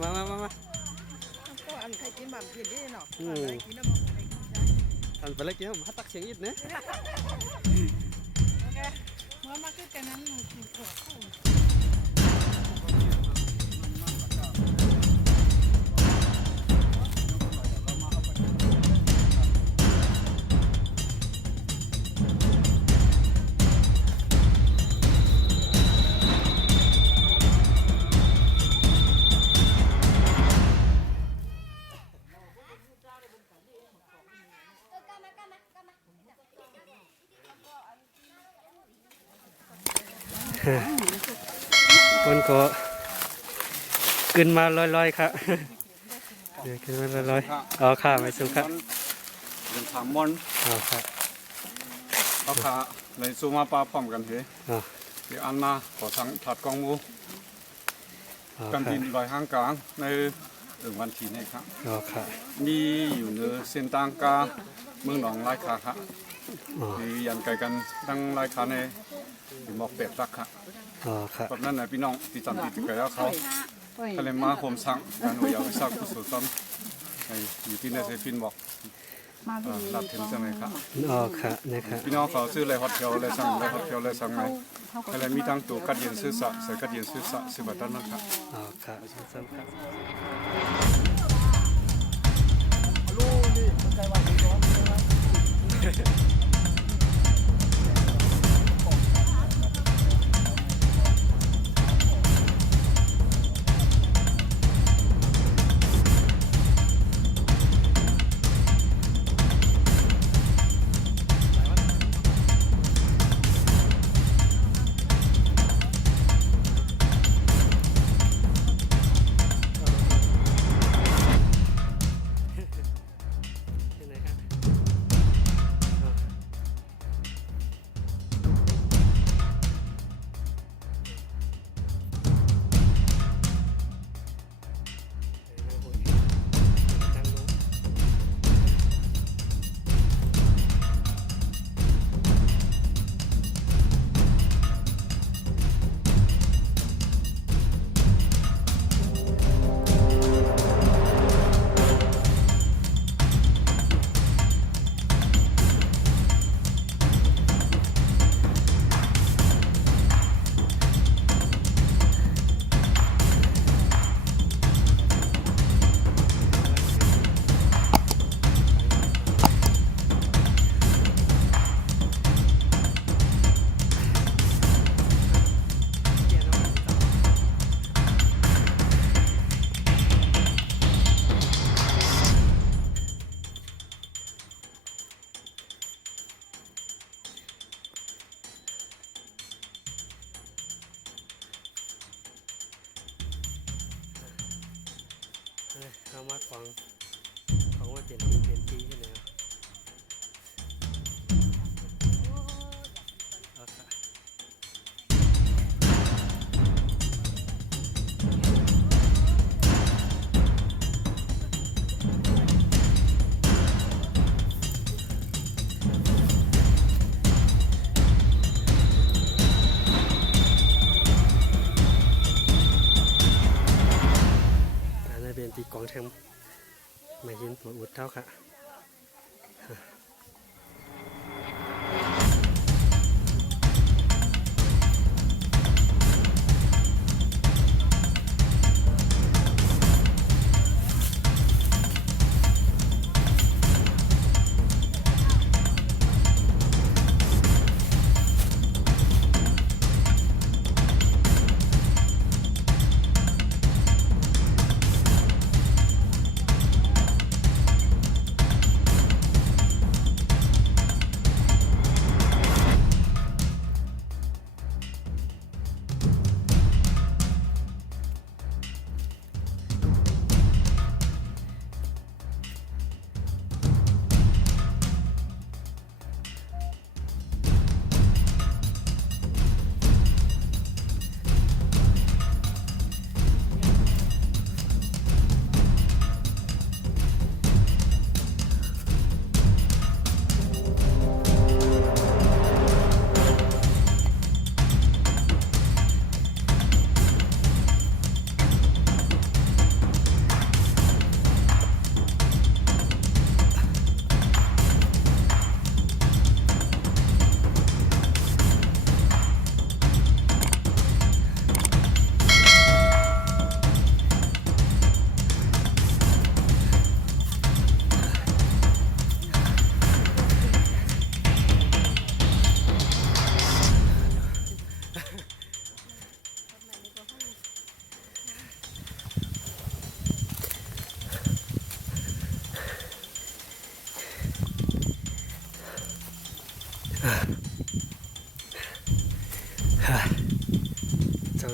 มาก็อันใครกินแบบกินได้เนาะกินน้ำ อันไปเลยกินผมฮัตตักเสียงอิดเนี่ยเมื่อมาคือแต่นั้นมันกินขวดคนก็ขึ้นมาลอยๆครับขึ้นมาลอยๆอ๋อค่ะไม่สุขครับเป็นถามมอนอ๋อค่ะเอาขาเลยซูมาปลาพร้อมกันเหรออ๋อเดี๋ยวอันนาขอทั้งถัดกองมูกันดินลอยห้างกลางในถึงวันที่นี้ครับอ๋อค่ะมีอยู่ในเส้นต่างกาเมืองหนองไร่ขาครับมียันไกลกันดังไร่ขาในหมอกเป็ดรักครับอ๋อค่ะแบบนั้นนะพี่น้องที่จำติดกันแล้วเขาทะเลมาโฮมสังการหน่วยยาวิชากุศลต้นอยู่ที่ในเซฟินบอกรับเห็นใช่ไหมครับอ๋อค่ะนะครับพี่น้องเขาซื้ออะไรฮอตเทลอะไรสั่งอะไรฮอตเทลอะไรสั่งไหมอะไรมีทั้งตัวกัดเย็นซื้อสะใส่กัดเย็นซื้อสะซื้อบัตรนั้นครับอ๋อค่ะซ้ำครับเอามาของว่าเปลี่ยนปีใช่ไหมครับเป็นตีกองแทงไม่ยินมาอุดเท่าค่ะ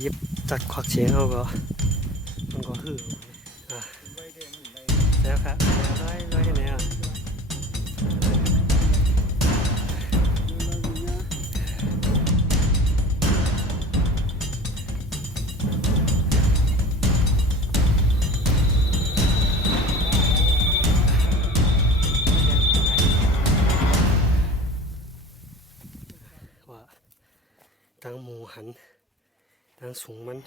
เย็บจากควักเสียงเขาก็มันก็หืออ่ะแล้วครับร้อยให้ไหนอ่ะว่าตั้งหมูหันตั้งสูงมัน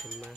ขึ้นมา